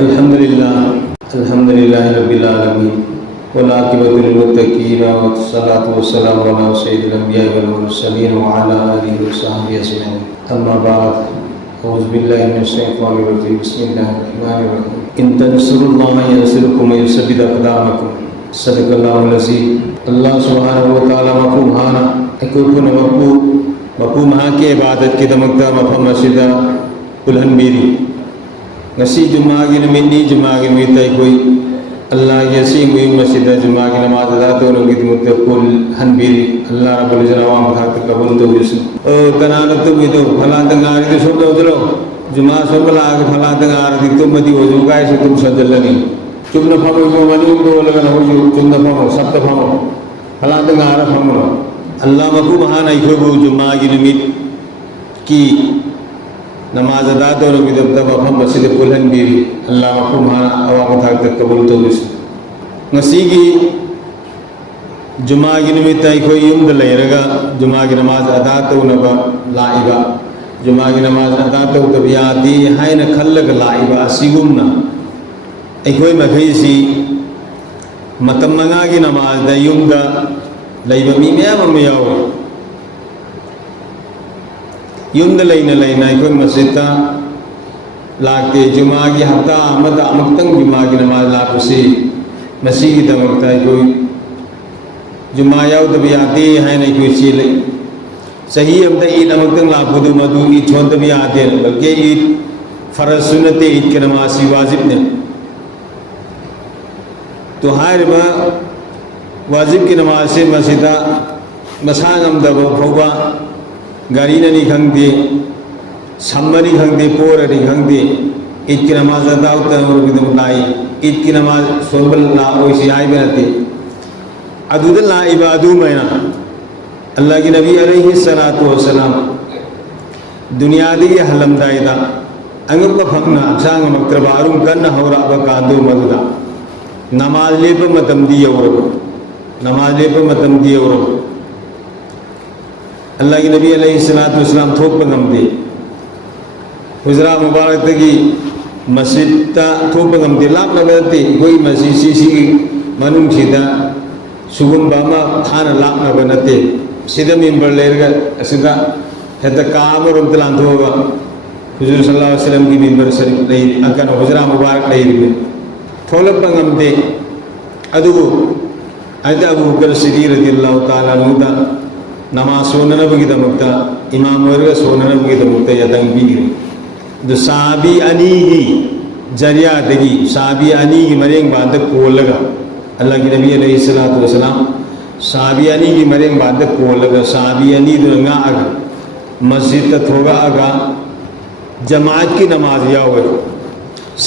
अल्हम्दुलिल्लाह रब्बिल आलमीन वल आक़िबतु लिल मुत्तक़ीन वस्सलातु वस्सलामु अला सय्यिदिल अंबिया'i वल मुरसलीन व अला आलिहि व सहबिहि अजमईन। अम्मा बाद, औज़ु बिल्लाहि मिनश शैतानिर रजीम। बिस्मिल्लाहिर रहमानिर रहीम। इन तंसुरुल्लाह यंसुरकुम व युसब्बित अक़दामकुम। सदक़ल्लाहुल अज़ीम। अल्लाह सुब्हानहु व तआला मकुहाना अकुन वकु महा के इबादत के दमकता मफम मस्जिदा कुलहन मेरी ngasi jumaa gi namini jumaa gi mitai koi Allah yasi mui masjid jumaa gi namaz ada to no gitu mutakul hanbiri Allah rabbul jalawam khat kabul to yus o kanana to itu phala dengar itu sob dolo jumaa sob la phala dengar itu mati ho juga itu tum sadal lagi chumna phamo jo mani do laga ho jo chumna phamo sabta phamo phala dengar phamo Allah maku mahana ikho jumaa gi namit ki नमाज अदा तो रबी दब दब हम मस्जिद कुलहन बीरी अल्लाह मखूम हाना अवाम तक कबूल तो बिस ngasi gi जुमा gi निमित्त अखोई युम द लेरगा जुमा gi नमाज अदा तो नबा लाइबा जुमा gi नमाज अदा तो तबियाती हाइन खल्लग लाइबा सिगुमना अखोई मखैसी मतम मंगा gi नमाज द युम द लेबा मी मयाम मयाव युद्ध लेना लेना कोई मस्जिद लाके जुमा की हफ्ता अमक्तंग जुमा की नमाज लापसी मसीह की दमकता कोई जुमा याव तभी आती है नहीं कोई चीज सही हम तो ईद अमक्तंग लापदु मधु ईद छोड़ तभी आते हैं बल्कि ईद फर्ज सुन्नत ईद के नमाज़ी वाजिब ने तो हर वाजिब की नमाज से मस्जिदा मसांग हम दबो भोगा गाड़ी नहीं खंगते सम्मरी खंगते पोर नहीं खंगते ईद की नमाज अदा होता है और बिदम लाई ईद की नमाज सोबल ना ओइसी आई बनते अदुदल ना इबादु मैना अल्लाह की नबी अलैहि सलातु वसलाम दुनिया दी हलम दायदा अंगप फंगना सांग मक्तबारुम कन्न हौरा बकांदो मदुदा नमाज लेप मतम दी और नमाज लेप मतम दी और अल्लाह की नबी अलैहिस्सलातु वस्सलाम थोप गमदे हुजरा मुबारक तगी मस्जिद ता थोप गमदे लाप नबते कोई मस्जिद सी मनुम सीधा सुगुन बामा थाना लाप नबनते सीधा मेंबर लेरगा सीधा हेता काम और तलान थोगा हुजूर सल्लल्लाहु अलैहि वसल्लम की मेंबर शरीफ ले अकन हुजरा मुबारक ले थोलप गमदे अदुगु अदा अबू बकर सिद्दीक़ रज़ियल्लाहु ताला अन्हु नमाज सोननबगी दमकता इमाम वर्ग सोननबगी दमकता यदंग बीरे दो साबी अनी की जरिया दगी साबी अनी की मरेंग बांध कोलगा अल्लाह की नबी अलैहिस्सलातु वस्सलाम साबी अनी की मरेंग बांध कोलगा साबी अनी दुंगा आगा मस्जिद तक होगा आगा जमात की नमाज या हुए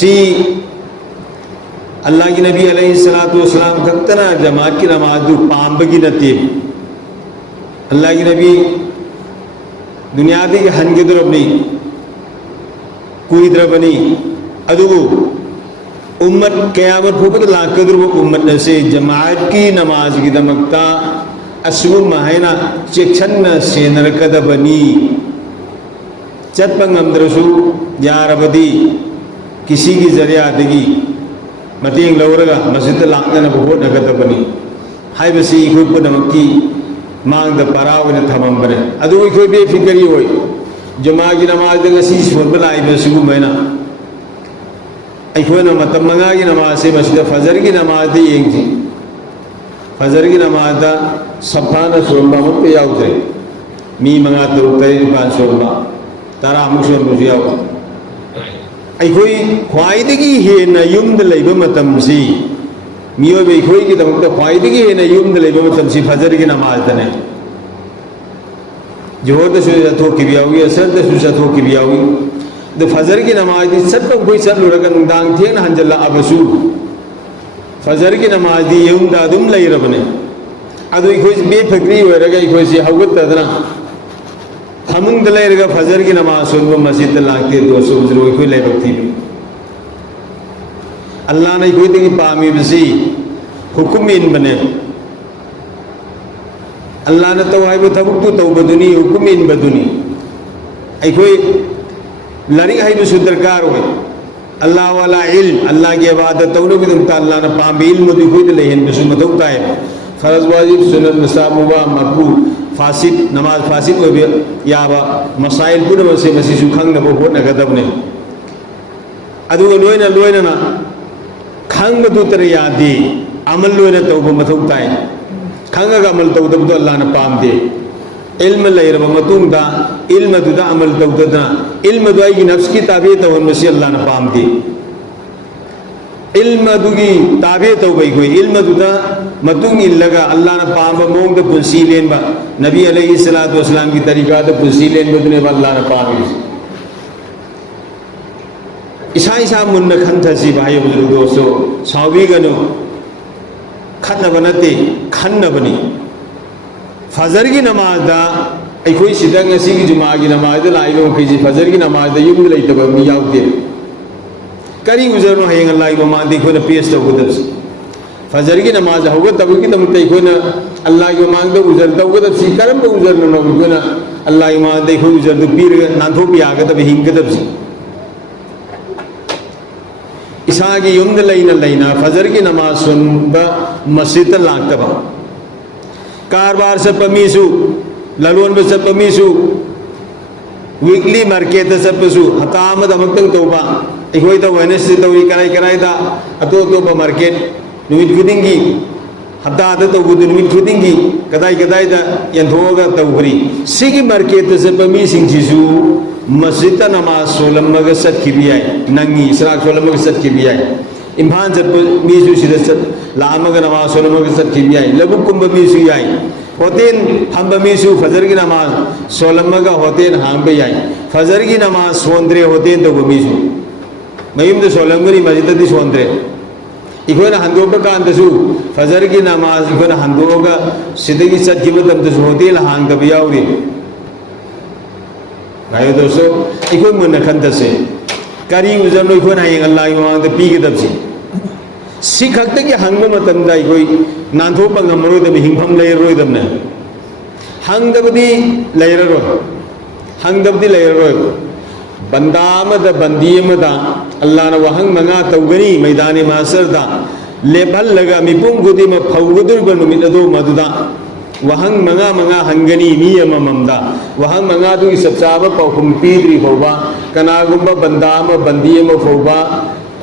सी अल्लाह की नबी अलैहिस्सलातु वस्सलाम कतना जमात की नमाज दो पांबगी नतीब अल्लाह की नबी दुनिया के हन की तरफ नहीं कोई तरफ नहीं अदुगु उम्मत क़यामत फुबत लाकदर वो उम्मत से जमात की नमाज की दमकता असु महना चेक्षन से नरकद बनी चतपंग अंदरसु यारबदी किसी की जरिया दगी मतेंग लौरगा मस्जिद लाकना बहुत नगद बनी हाय बसी कोई पदमकी मांग द पराव ने थमम बने अदु कोई बेफिक्री होई जुमा की नमाज द ngasi सोब लाई बसगु मैना अखोना मतम मंगा की नमाज से मस्जिद फजर की नमाज दी एक थी फजर की नमाज दा सफाना सोबा मत पे याउते मी मंगा तो तरी पान सोबा तारा मुसो मुजियाव अखोई ख्वाइदगी हे न युम द लेब मतम सी मियो बे खोई की दमक ख्वाइदगी है ना युम दले बम तमसी फजर की नमाज तने जोहर द सुजा थो की बियावी असर द सुजा थो की बियावी द फजर की नमाज दी सब कोई सब लुरग दांग थे ना हंजला अबसु फजर की नमाज दी युम दा दुम लई रबने अदु खोई बे फकरी हो रगा खोई से हवत तदना हमंग दले रगा फजर की नमाज सुन मस्जिद लाके 200 जरो कोई ले बक्ति अल्लाह ने कोई तंगी पामी बसी हुक्म इन बने अल्लाह ने तो है वो तबुक तो बदुनी हुक्म इन बदुनी ऐ कोई लड़ी है वो सुदरकार होए अल्लाह वाला इल्म अल्लाह की इबादत तौनगिदमता अल्लाह न पाम इल्म दु खुद लेहन बिसु मथौ ताय फरज वाजिब सुन्नत मुस्ताहब मुबाह मकरूह फासिद नमाज फासिद ओबे याबा मसाइल पुनम से मसिसु खंगनबो होनगदबने अदु लोयना लोयना खंगबदु तर यादे अमल लोयना तौब मथौ ताय खंगगा अमल तौदबदु अल्लाह न पामदे इल्म लेरब मतुंगदा इल्म दुदा अमल तौदना इल्म दु आइगी नफ्स की ताबे तवन मसी अल्लाह न पामदे इल्म दुगी ताबे तौबै कोई इल्म दुदा मतुंग इल्लगा अल्लाह न पाम मोंग द पुंसी लेनबा नबी अलैहि सल्लल्लाहु अलैहि वसल्लम की तरीका द पुंसी लेन बदने अल्लाह न पामी इसा इसा मुन्न खंथसी भाई बुजुर्ग दोस्तों सावी गनो खन्नब नते खन्नबनी फजर की नमाज दा अखोई सिदा ngasi की जुमा की नमाज दा लाइलो खिजी फजर की नमाज दा युम लेतब मी याउदे करी उजरनो हयंग अल्लाह की मान देखो न पेश तौगदस फजर की नमाज होगा तब की तम देखो न अल्लाह की मान दा उजर तौगदस सी करम दा उजर न को न अल्लाह की मान देखो उजर दु पीर नाथो पियागद हिंगदब सी इसा की युम लेना फजर की नमाज सुनबा मस्जिद लाक्तबा कारबार से पमीसु ललोन से पमीसु वीकली मार्केट से पसु हताम दमक्तंग तौबा इखोई तो वेनेस तौरी कराई कराई दा अतो तो मार्केट नुमित खुदिंगी हत्ता दा तो गुदु नुमित खुदिंगी कदाई कदाई दा यंथोगा तौरी सिगी मार्केट से पमी सिंजिसु मस्जिद नमाज सोलमग सत्खिबियाय नंगी इसराक सोलमग सत्खिबियाय इम्फान जब मीसु सिदस लामग नमाज सोलमग सत्खिबियाय लबु कुंभ मीसु याय होतेन हम मीसु फजर की नमाज सोलमग होतेन हांग पे याय फजर की नमाज सोंद्रे होतेन तो मीसु मयुम तो सोलमगरी मस्जिद दी सोंद्रे इखोना हंदोब कांदसु फजर की नमाज इखोना हंदोगा सिदगी सत्खिब तमदसु होतेन हांग तब याउरी भाई दोस्तों इकोई मन खंदसे करी उजर नो इकोना हयंग अल्लाह की मांग पीगदब सी खक्त की हंग मतमदा इकोई नांथो पंगमरो दब हिंफम लेरोय दबने हंगदबदी लेररो हंगदबदी लेररो बंदा मद बंदी मद अल्लाह न वहंग मंगा तौगनी मैदान मासर दा लेभल लगा मिपुम गुदी म फौगदुर बनुमित दो मदुदा वहंग मंगा मंगा हंगनी नियम ममदा वहंग मंगा दुगी सच्चाब पौखुम पीद्री फौबा कनागुंबा बंदाम बंदीम फौबा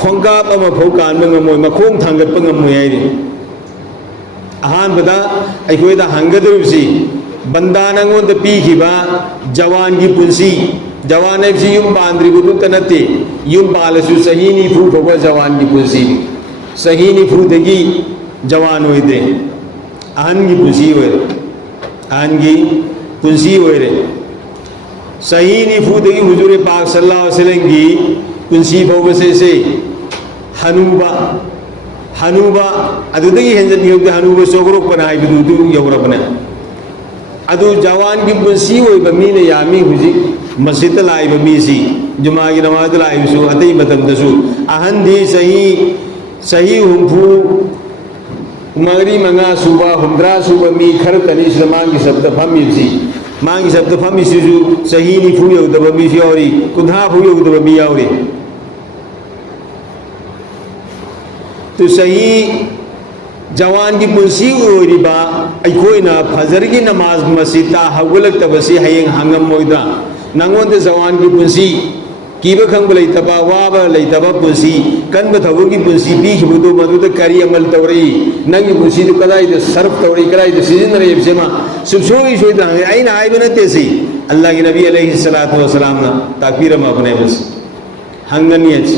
खोंगाप अम फौ कानब ngमोय मखोंग थांगत ngमोय आइदि अहानबदा अखोयदा हंगदरुसी बंदा नंगोंद पीखिबा जवान की पुंसी जवान है युम पांद्री बुदु तनते युम पालसु सही नी फू फौबा जवान की पुंसी सही नी फू दगी जवान होइदे आहन की पुंसी होए आहन की पुंसी होए सही निफूदगी हुजूर पाक सल्लल्लाहु अलैहि वसल्लम की पुंसी फौबसे से हनूबा हनूबा अदुदगी हेंजन योगदे हनूबा सोगरो पनाई बिदुदु यौरबने अदु जवान की पुंसी होए बमीने यामी हुजी मस्जिद लाइब मीसी जुमा की नमाज लाइब सु अतई मतम दसु आहन दी सही सही हुंफू मगरी मंगा सुबह हुमद्रा सुबह मी खर तनी मांगी शब्द फमीसी मांगी शब्द फमीसी सही नी फू योगदब मी यावरी कुधा फू योगदब मी यावरी तो सही जवान की पुंसी ओरिबा अखोइना फजर की नमाज मस्जिदा हगुलक्तबसी हयेंग हंगम मोइदा नंगोंद जवान की पुंसी कीब खंब लेतबा वाब लेतबा पुंसी कनब थबु की पुंसी पीखिबुदु मदुद करी अमल तौरई नंगी पुंसी दु कदाई दे सर्फ तौरई कदाई दे सीजन रे सेमा सुबसोई सोइदा आइना आइबने तेसी अल्लाह के नबी अलैहि सल्लल्लाहु अलैहि वसल्लम ना ताकबीर मा बने बस हंगनियच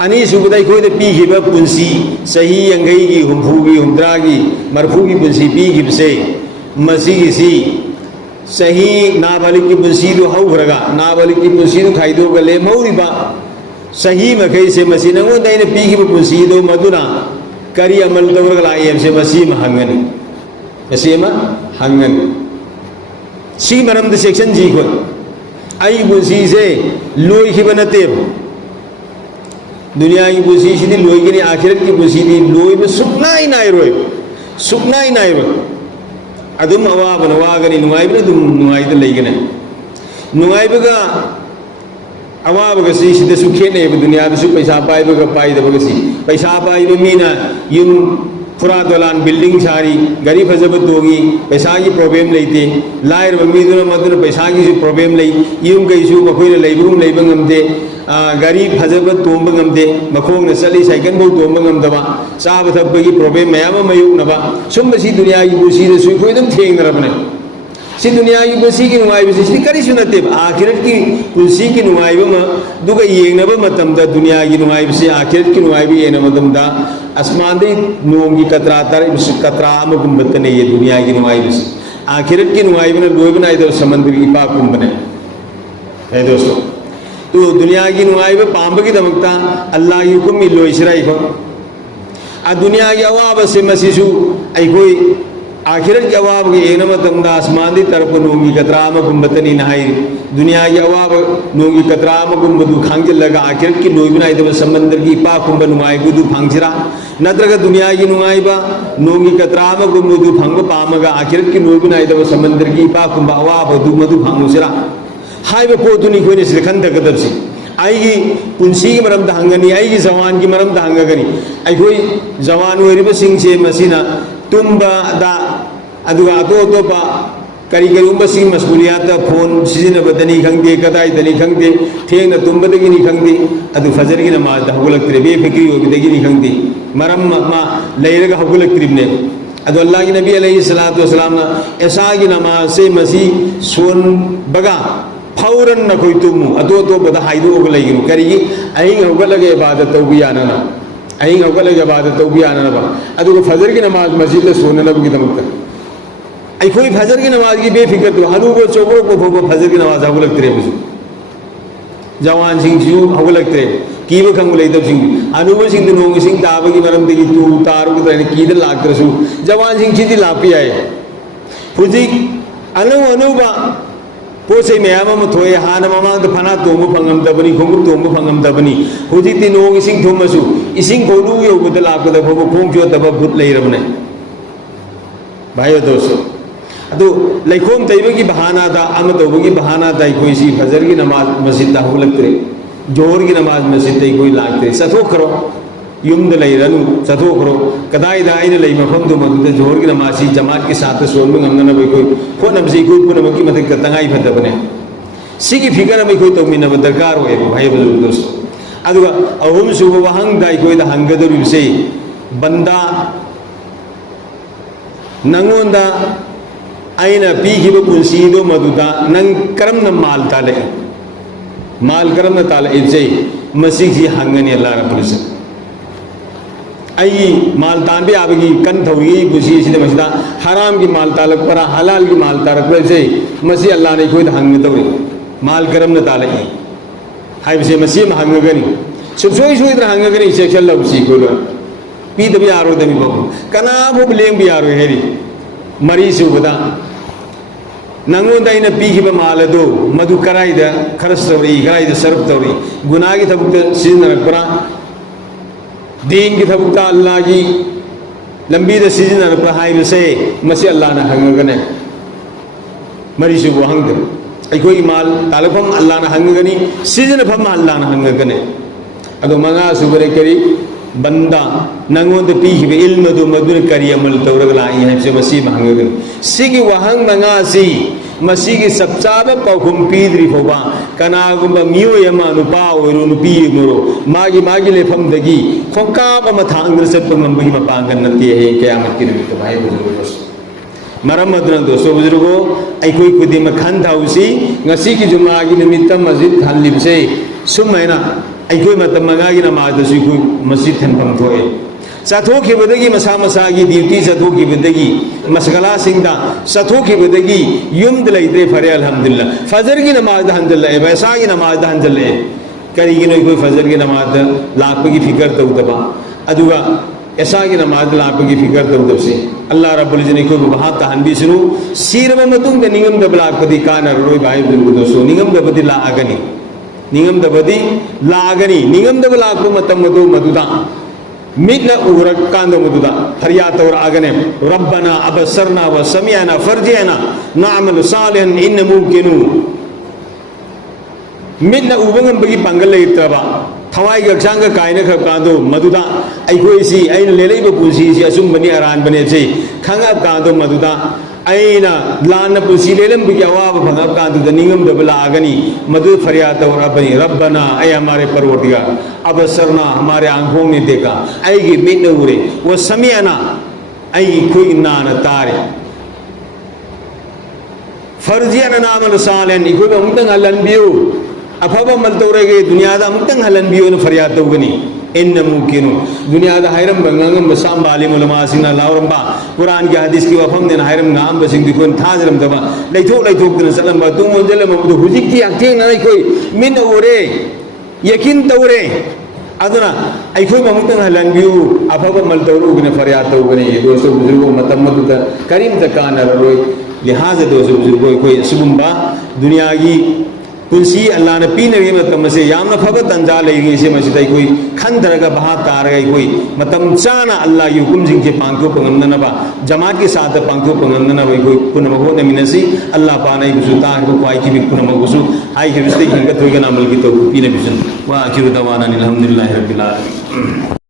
अनि सुबुदाई कोई दे पीखिबा पुंसी सही अंगई की हुमफू की हुमद्रा की मरफू की पुंसी पीखिबसे मसी की सी सही नाबालिग की पुंसी दो हौरगा नाबालिग की पुंसी दो खाइदो गले मौरिबा सही मखई से मसी नंगो दैने पीखिब पुंसी दो मदुना करी अमल तौरगा लाइम से मसी महंगन मसी मा हंगन सी मरम द सेक्शन जी को आई पुंसी से लोई खिबनते दुनिया की पुंसी सी लोई की आखिरत की पुंसी दी लोई में सुखना ही नाय रोय अदुम अवाबन वागनी नुआइबन दुम नुआइद लेगने नुआइबगा अवाबगसी सिदसु खेने दुनियादसु पैसा पाइबगा पाइदबगसी पैसा पाइब मीना युम फुरा दोलान बिल्डिंग सारी गरी फजब तोगी पैसा की प्रॉब्लम लेते लायर मीदुना मदुना पैसा की प्रॉब्लम ले युम गईसु मखोइना लेबुम लेबंग हमदे गाड़ी फजब तोंब गमदे मखोंग न चली साइकिल बो तोंब गमदबा चाब थब्बगी प्रॉब्लम मयाम मयुनबा सुमसी दुनिया की बुसीदे सुखोइदम थेंगरबने सी दुनिया की पुंसी की नुंगाइबसे सी करिसु नते आखिरत की पुंसी की नुंगाइबम दुगा येंगनब मतमदा दुनिया की नुंगाइबसे आखिरत की नुंगाइबे येन मतमदा आसमानदे नोंगी कतरा तर कतरा अमगुंबतने ये दुनिया की नुंगाइबसे आखिरत की नुंगाइबने लोइबना इधर समुद्र की पाक कुंबने है दोस्तों। तो दुनिया की नुंगाइब पांब की दमकता अल्लाह की हुक्म लोइसरा इखो आ दुनिया की अवाब से मसीसु कोई आखिरत के अवाब के एक नमतमदा आसमान की तरफ नोंगी कतराम गुंबतनी नहाई दुनिया की अवाब नोंगी कतराम गुंबदु खांगलगा आखिरत की लोइबनाइदब समंदर की पा कुंब नुंगाइबुदु फांगसिरा नत्रगा दुनिया की नुंगाइबा नोंगी कतराम गुंबदु फांग पामगा आखिरत की लोइबनाइदब समंदर की पा कुंब अवाबदु मदु फांगसिरा हाइबे पोतुनी कोइने सिर खंदगदबसि आइगी पुंसी की मरम हंगनी आइगी जवान की मरम हंगगनी अखोई जवान ओइरिबसिंगसे मसिना तुम्बा दा अदुगा अतो अतोपा करी करीगुंबसिंग मसउलियात फोन सिजिनबदनी खंगदे कदाइदनी खंगदे थेंगना तुम्बदगिनी खंगदे अदु फजर की नमाज हगुलक्तरे बेफिक्री ओबिदगिनी खंगदे मरम मा लैरगा हगुलक्तरिबने अदु अल्लाह की नबी अलैहिस्सलातु वस्सलाम ऐसा की नमाज से मसी सोन बगा फौरन नखोई तुमु अतो तो बदा हाइदो ओगलैगिनु करिगी अहिंग हगुलगे इबादत तौबी आनना अहिंग हगुलगे इबादत तौबी आनना अदु फजर की नमाज मस्जिद में सोननबगी दमकता अखोई फजर की नमाज की बेफिक्र तो हनुगो चोगो को फोबो फजर की नमाज हगुलक्तरे बुजु जवान सिंह हगुलक्तरे कीब खंगु लेदब सिंह हनुगो सिंह नोंग सिंह ताबगी मरमदगी तू तारुगु तने कीद लाक्तरसु जवान सिंह चिति लापी आए हुजिक अनु अनुबा पोसे मैम थोए हान ममांग फना तोंब फंगमदबनी खोंगु तोंब फंगमदबनी हुजिकति नोंग सिंह थोमसु इसिंग खोलु योगद लापद फोबो खोंग जोतब भूत लेरबने भाइयों दोस्तों अदु लैखोम तैबगी बहाना दा अम तौबगी बहाना दा कोई सी फजर की नमाज मस्जिद दा हगुलक्तरे जोहर की नमाज मस्जिद दा कोई लागतरे सथोखरो युमद लैरनु सथोखरो कदाइदा आइना लै मफमदु मदुदा जोहर की नमाज सी जमात के साथ सोनब ngमना बई कोई फोनबसी कोई पुनमकी मथक तंगाई फदबने सिगी फिगर में कोई तौमिनब दरकार होए भाई बुजुर्ग दोस्तों अदुगा अहुम सुब वहंग दाई कोई दा हंगदरुसे बंदा नंगोंदा आइना पीखिब पुंसीदो मदुदा नंग करमना माल ताले माल करमना ताले इजे मसीजी हंगनी अल्लाह रब्बुल इज्जत आई माल तांबे आबगी कन थौगी बुसी सिदे मसिदा हराम की माल तालक परा हलाल की माल तालक पर जे मसी अल्लाह ने कोई हंग तौरी माल करमना ताले हाइबसे मसी हंगगनी सुबसोई सोई तरह हंगगनी सेक्शन लबसी कोलो पी दबी आरो दमी बाबू कना भोब लेंग भी आरो हेरी मरी सुबदा नंगोंदा इन पीखिब मालदो मधु कराइदा खरस तौरी कराइदा सर्व तौरी गुनाह की थबुक सिजनरपरा दीन की थबुकता अल्लाह की लंबी द सिजनरपरा हाइबसे मसी अल्लाह ना हंगगने मरी सुब हंग अखोई माल तालफम अल्लाह ना हंगगनी सिजनफम अल्लाह ना हंगगने अदो मंगा सुबरे करी बंदा नंगोंद पीखिब इल्मदु मधुर करी अमल तौरगलाई है से मसी महंगगन सिगी वहंग नंगासी मसी की सबचाब पौखुम पीद्री फोबा कनागुम मियो यमा नुपा ओइरो नुपी मुरो मागी मागी लेफमदगी खोंकाब मथांगदर सत्प ngambagi mapangan nati हे क़यामत की निमित्त भाई बुजुर्गो मरम मदन दोस्तों बुजुर्गो अखोई खुदी मखन थाउसी ngasi की जुमा की निमित्त मस्जिद थालिबसे सुमैना अखोई मतम मंगागी नमाज दसु कोई मस्जिद थनफम थोए चथोखिबदगी मसा मसा की ड्यूटी चथोखिबदगी मसगला सिंगदा चथोखिबदगी युमद लैत्रे फरे अल्हम्दुलिल्लाह फजर की नमाज हंजल वैसा की नमाज हंजल करीगिनो कोई फजर की नमाज लापगी फिक्र तौदबा अदुगा ऐसा की नमाज लापगी फिक्र तौदबसे अल्लाह रब्बुल इज्जत को वहां तहनबिसरु सीरम मतुंग द निगम द लापदी कानर रोय भाई बुजुर्ग दोस्तों निगम द बदी लागनी निगम द बदी लागनी निगम द लाप मतम मदु मदुदा मिटना उरक कांदो मदुदा फरियाद और आगने रब्बना अबसरना व समिअना फरजिअना नअमल सालिहन इन मुमकिनु मिटना उबंगंबगी पांगल लेत्रबा थवाई गक्षांग कायना खकादो मधुदा अखोइसी अइन लेलेब पुंसी सी असुंबनी अरान बने से खंगब कादो मधुदा अइना लान पुंसी लेलम बिकी अवाब फंगब कादो निगम दबला आगनी मधु फरियाद तौरबनी रब्बना ऐ हमारे परवरदिगार अबसरना हमारे आंखों ने देखा ऐगी मिटना उरे वो समियाना ऐगी कोई नाना तारे फर्जियाना नामन सालन इको अमुतंग हलनबियो अफबा मल तौरगे दुनियादा अमुतंग हलनबियो न फरियाद तौगनी इन मुमकिन दुनियादा हैरम बंगंगम बसाम बाली मुलमासिना लावरंबा कुरान के हदीस की वफम ने हैरम नाम बसिंग दिकोन थाजरम दबा लैथोक न सलम तुम मोजलम मदु हुजिक की अक्तें न कोई मिन ओरे यकीन तौरे अदना अखोई ममुतंग हलनबियो अफबा मल तौरगे न फरियाद तौगनी दोस्तों बुजुर्गों मतम मदुदा करीम तकान रोय लिहाजा दोस्तों बुजुर्गों कोई सुबुंबा दुनिया की पुंसी अल्लाह ने पीनगी मतम से यामना फब तंजा लेगी से मसिदा कोई खंदरगा बहा तारगा कोई मतम चाना अल्लाह की हुकुम जिंग के पांखो पंगननबा जमात के साथ पांखो पंगननबा कोई पुनमगो ने मिनसी अल्लाह पाना बुजुता को पाई की पुनमगुसु हाई के विस्ते हिंग तोइगा नामल की तो पीने बिजन वा आखिर दवाना अल्हम्दुलिल्लाहि रब्बिल आलमीन।